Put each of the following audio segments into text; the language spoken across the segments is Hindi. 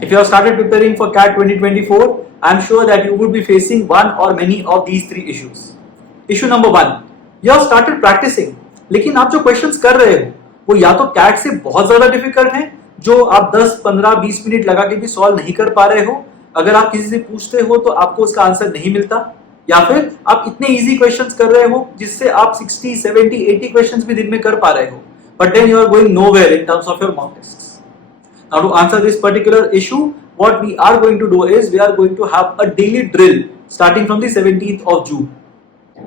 If you have started preparing for CAT 2024, I am sure that you would be facing one or many of these three issues. Issue number 1, you have started practicing, लेकिन आप जो क्वेश्चंस कर रहे हो वो या तो CAT से बहुत ज्यादा डिफिकल्ट हैं, जो आप 10, 15, 20 मिनट लगा के भी सॉल्व नहीं कर पा रहे हो. अगर आप किसी से पूछते हो तो आपको उसका आंसर नहीं मिलता, या फिर आप इतने इजी क्वेश्चंस कर रहे हो जिससे आप 60, 70, 80 क्वेश्चंस भी दिन में कर पा रहे हो, but then you are going nowhere in terms of your mock tests. Now to answer this particular issue, what we are going to do is we are going to have a daily drill starting from the 17th of June.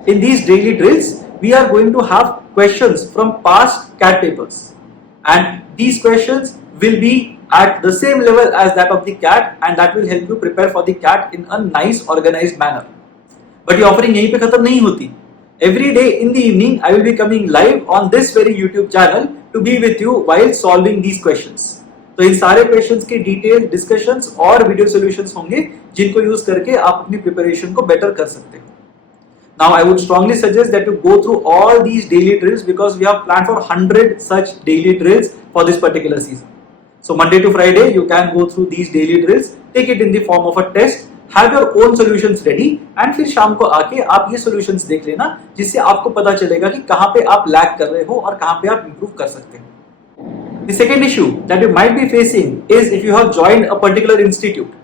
In these daily drills, we are going to have questions from past CAT papers, and these questions will be at the same level as that of the CAT, and that will help you prepare for the CAT in a nice organized manner. But ये offering यहीं पे खत्म नहीं होती. Every day in the evening, I will be coming live on this very YouTube channel to be with you while solving these questions. तो इन सारे क्वेश्चंस के डिटेल डिस्कशंस और वीडियो सॉल्यूशंस होंगे जिनको यूज करके आप अपनी प्रिपरेशन को बेटर कर सकते हो. Now I would strongly suggest that you go through all these daily drills because we have planned for 100 such daily drills for this particular season. So Monday to Friday you can go through these daily drills, take it in the form of a test, have your own solutions ready, and फिर शाम को आके आप ये solutions देख लेना जिससे आपको पता चलेगा कि कहाँ पे आप लैग कर रहे हो और कहाँ पे आप improve कर सकते हो. The second issue that you might be facing is if you have joined a particular institute.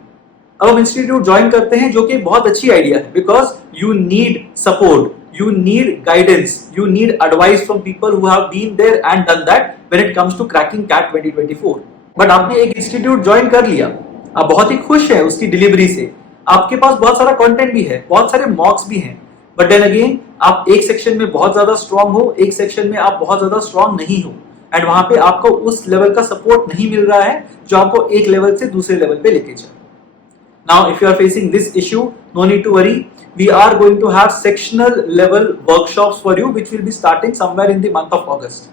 अब हम इंस्टीट्यूट ज्वाइन करते हैं जो कि बहुत अच्छी आइडिया है, because you need support, you need guidance, you need advice from people who have been there and done that when it comes to cracking CAT 2024. But आपने एक इंस्टीट्यूट ज्वाइन कर लिया, आप बहुत ही खुश हैं उसकी डिलीवरी से, आपके पास बहुत सारा कंटेंट भी है, बहुत सारे मॉक्स भी हैं, बट देन अगेन आप एक सेक्शन में बहुत ज्यादा स्ट्रांग हो, एक सेक्शन में आप बहुत ज्यादा स्ट्रांग नहीं हो, एंड वहां पे आपको उस लेवल का सपोर्ट नहीं मिल रहा है जो आपको एक लेवल से दूसरे लेवल पे लेके जाए. Now if you are facing this issue, no need to worry, we are going to have sectional level workshops for you which will be starting somewhere in the month of August.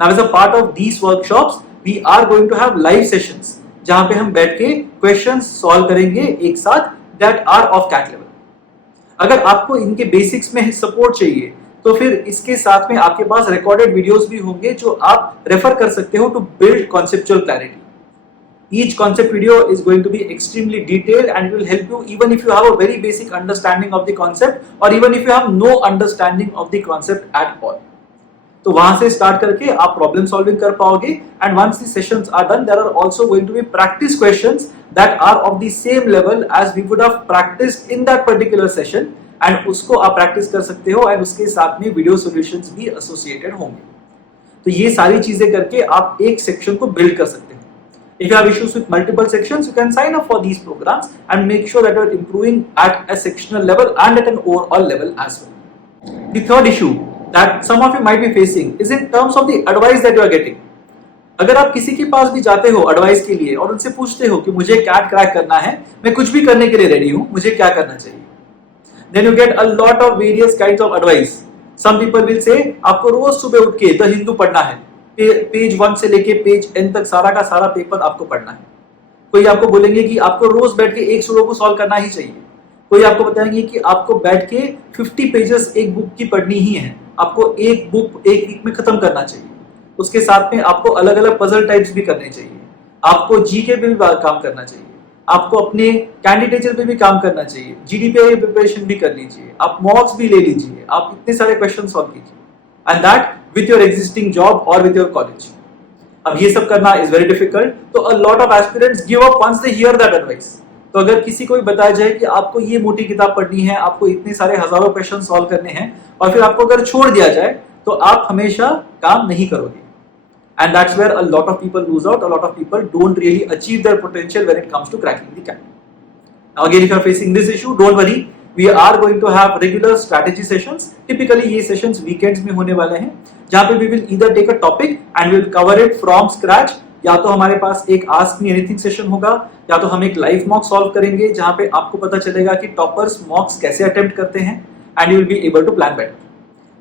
Now as a part of these workshops, we are going to have live sessions जहां पे हम बैठ के questions solve करेंगे एक साथ that are of CAT level. अगर आपको इनके बेसिक्स में सपोर्ट चाहिए तो फिर इसके साथ में आपके पास रिकॉर्डेड वीडियोस भी होंगे जो आप रेफर कर सकते हो to build conceptual clarity. Each concept video is going to be extremely detailed and will help you even if you have a very basic understanding of the concept or even if you have no understanding of the concept at all. तो वहां से स्टार्ट करके आप प्रॉब्लम सॉल्विंग कर पाओगे, and once the sessions are done there are also going to be practice questions that are of the same level as we would have practised in that particular session, and उसको आप प्रैक्टिस कर सकते हो, एंड उसके साथ में वीडियो सॉल्यूशंस भी एसोसिएटेड होंगे. तो ये सारी चीजें करके आप एक सेक्शन को बिल्ड कर सकते हो. If you have issues with multiple sections, you can sign up for these programs and make sure that you are improving at a sectional level and at an overall level as well. The third issue that some of you might be facing is in terms of the advice that you are getting. अगर आप किसी के पास भी जाते हो एडवाइस के लिए और उनसे पूछते हो कि मुझे कैट क्रैक करना है, मैं कुछ भी करने के लिए रेडी हूं, मुझे क्या करना चाहिए, then you get a lot of various kinds of advice. Some people will say आपको रोज सुबह उठ के द हिंदू पढ़ना है, पेज 1 से लेके पेज n तक सारा का सारा पेपर आपको पढ़ना है. कोई आपको बोलेंगे कि आपको रोज बैठ के एक सुडोकू को सॉल्व करना ही चाहिए. कोई आपको बताएंगे कि आपको बैठ के 50 पेजेस एक बुक की पढ़नी ही है, आपको एक बुक एक वीक में खत्म करना चाहिए. उसके साथ में आपको अलग अलग पजल टाइप्स भी करने चाहिए, आपको जीके पे भी काम करना चाहिए, आपको अपने कैंडिडेचर पे भी काम करना चाहिए, जीडीपीआई प्रिपरेशन भी कर लीजिए, आप मॉक्स भी ले लीजिए, आप इतने सारे क्वेश्चन सॉल्व कीजिए, and that with your existing job or with your college. अब ये सब करना is very difficult, तो a lot of aspirants give up once they hear that advice. तो अगर किसी को भी बताया जाए कि आपको ये मोटी किताब पढ़नी है, आपको इतने सारे हजारों क्वेश्चन सॉल्व करने हैं, और फिर आपको अगर छोड़ दिया जाए तो आप हमेशा काम नहीं करोगे. And that's where a lot of people lose out, a lot of people don't really achieve their potential when it comes to cracking the CAT. Now again, if you are facing this issue, don't worry. We are going to have regular strategy sessions. Typically ये sessions weekends में होने वाले हैं, जहाँ पे we will either take a topic and we will cover it from scratch, या तो हमारे पास एक Ask Me Anything session होगा, या तो हम एक live mock solve करेंगे जहाँ पे आपको पता चलेगा कि toppers mocks कैसे attempt करते हैं, and you will be able to plan better.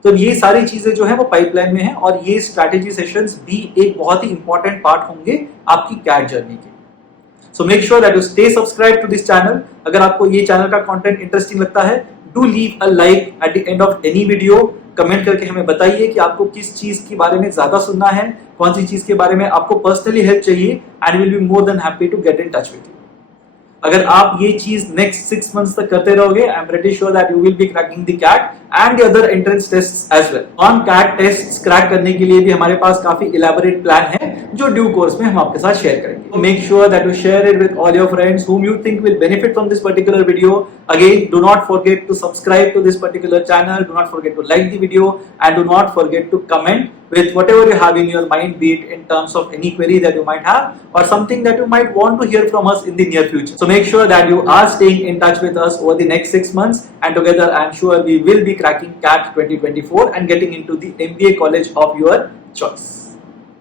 तो ये सारी चीजें जो है वो पाइपलाइन में है, और ये strategy sessions भी एक बहुत ही important part होंगे आपकी CAT जर्नी के. So make sure that you stay subscribed to this channel. अगर आपको ये चैनल का कंटेंट इंटरेस्टिंग लगता है, do leave a like at the end of any video comment करके हमें बताइए कि आपको किस चीज के बारे में ज्यादा सुनना है, कौन सी चीज के बारे में आपको पर्सनली हेल्प चाहिए, and will be more than happy to get in touch with you. अगर आप ये चीज नेक्स्ट 6 मंथ्स तक करते रहोगे, I am pretty sure that you will be cracking the CAT and the other entrance tests as well. On CAT tests crack करने के लिए भी हमारे पास काफी इलैबोरेट प्लान है जो ड्यू कोर्स में हम आपके साथ शेयर करेंगे। Make sure that you share it with all your friends whom you think will benefit from this particular video. Again, do not forget to subscribe to this particular channel, do not forget to like the video, and do not forget to comment with whatever you have in your mind, be it in terms of any query that you might have or something that you might want to hear from us in the near future. So make sure that you are staying in touch with us over the next 6 months, and together I am sure we will be cracking CAT 2024 and getting into the MBA college of your choice.